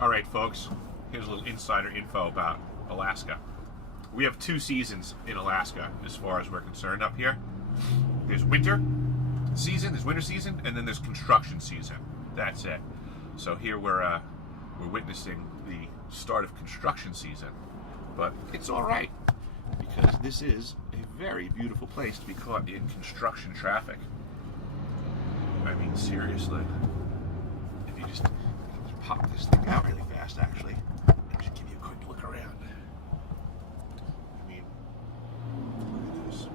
Alright folks, here's a little insider info about Alaska. We have 2 seasons in Alaska as far as we're concerned up here. There's winter season, there's winter season, and then there's construction season. That's it. So here we're witnessing the start of construction season. But it's alright, because this is a very beautiful place to be caught in construction traffic. I mean, seriously. If you just pop this thing out really fast, actually, and just give you a quick look around. I mean, look at this.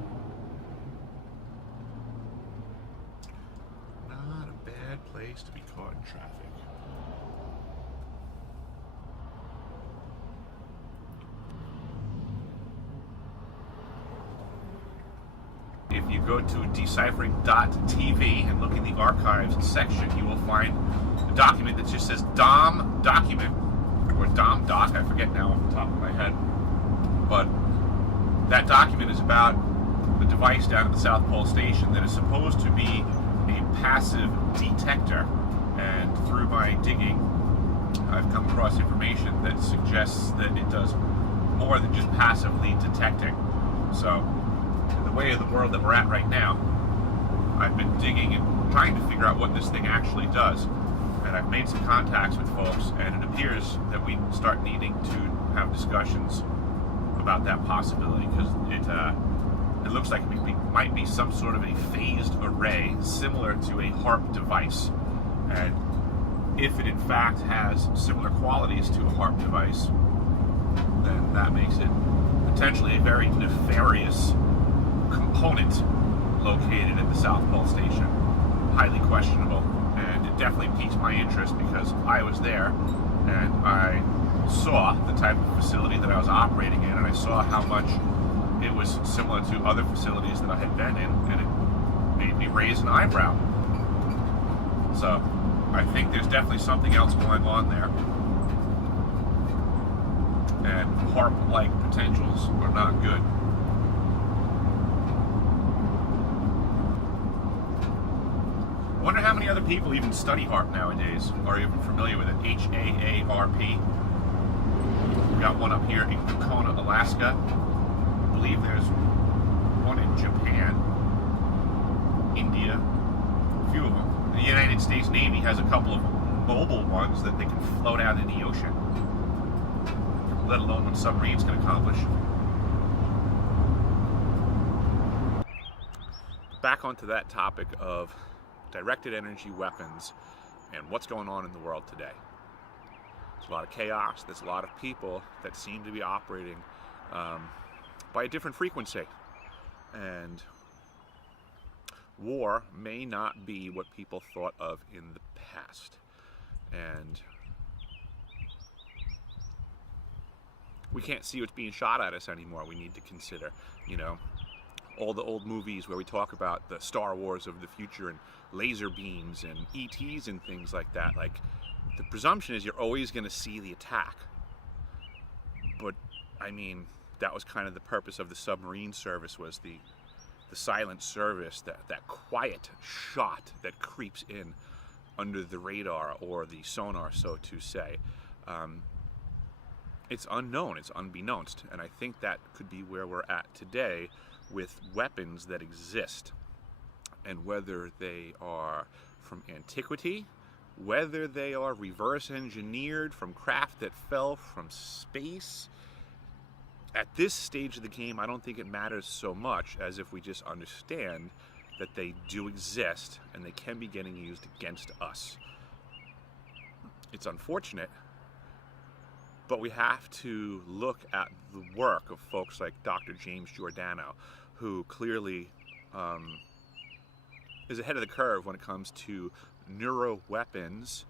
Not a bad place to be caught in traffic. If you go to Deciphering.tv and look in the archives section, you will find a document that just says DOM document, or DOM doc, I forget now off the top of my head. But that document is about the device down at the South Pole Station that is supposed to be a passive detector. And through my digging, I've come across information that suggests that it does more than just passively detecting. So, the way of the world that we're at right now, I've been digging and trying to figure out what this thing actually does. And I've made some contacts with folks, and it appears that we start needing to have discussions about that possibility, because it looks like it might be some sort of a phased array similar to a HARP device. And if it in fact has similar qualities to a HARP device, then that makes it potentially a very nefarious component located at the South Pole Station. Highly questionable, and it definitely piqued my interest because I was there and I saw the type of facility that I was operating in, and I saw how much it was similar to other facilities that I had been in, and it made me raise an eyebrow. So I think there's definitely something else going on there, and HARP-like potentials are not good. I wonder how many other people even study HARP nowadays, or even familiar with it. H-A-A-R-P. We got one up here in Kona, Alaska. I believe there's one in Japan, India, a few of them. The United States Navy has a couple of mobile ones that they can float out in the ocean, let alone what submarines can accomplish. Back onto that topic of directed energy weapons and what's going on in the world today. There's a lot of chaos. There's a lot of people that seem to be operating by a different frequency. And war may not be what people thought of in the past. And we can't see what's being shot at us anymore. We need to consider, all the old movies where we talk about the Star Wars of the future and laser beams and ETs and things like that. Like, the presumption is you're always going to see the attack. But, I mean, that was kind of the purpose of the submarine service, was the silent service, that quiet shot that creeps in under the radar or the sonar, so to say. It's unknown, it's unbeknownst, and I think that could be where we're at today with weapons that exist, and whether they are from antiquity, whether they are reverse engineered from craft that fell from space. At this stage of the game, I don't think it matters so much as if we just understand that they do exist and they can be getting used against us. It's unfortunate, but we have to look at the work of folks like Dr. James Giordano, who clearly is ahead of the curve when it comes to neuroweapons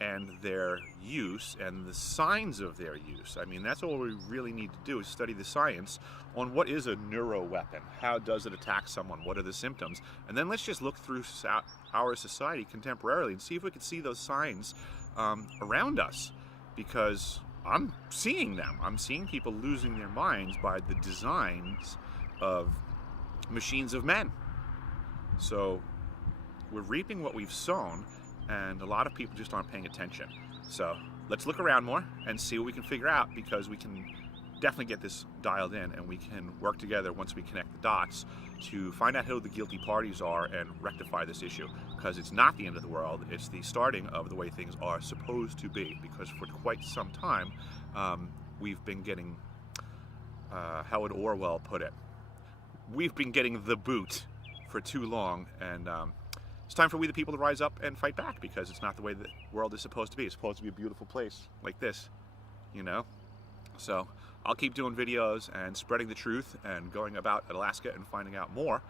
and their use and the signs of their use. I mean, that's all we really need to do, is study the science on what is a neuroweapon, how does it attack someone, what are the symptoms, and then let's just look through our society contemporarily and see if we can see those signs around us, because I'm seeing them. I'm seeing people losing their minds by the designs of machines of men. So we're reaping what we've sown, and a lot of people just aren't paying attention. So let's look around more and see what we can figure out, because we can definitely get this dialed in, and we can work together once we connect the dots to find out who the guilty parties are and rectify this issue, because it's not the end of the world. It's the starting of the way things are supposed to be, because for quite some time we've been getting, how would Orwell put it, we've been getting the boot for too long, and it's time for we the people to rise up and fight back, because it's not the way the world is supposed to be. It's supposed to be a beautiful place like this, you know? So I'll keep doing videos and spreading the truth and going about Alaska and finding out more.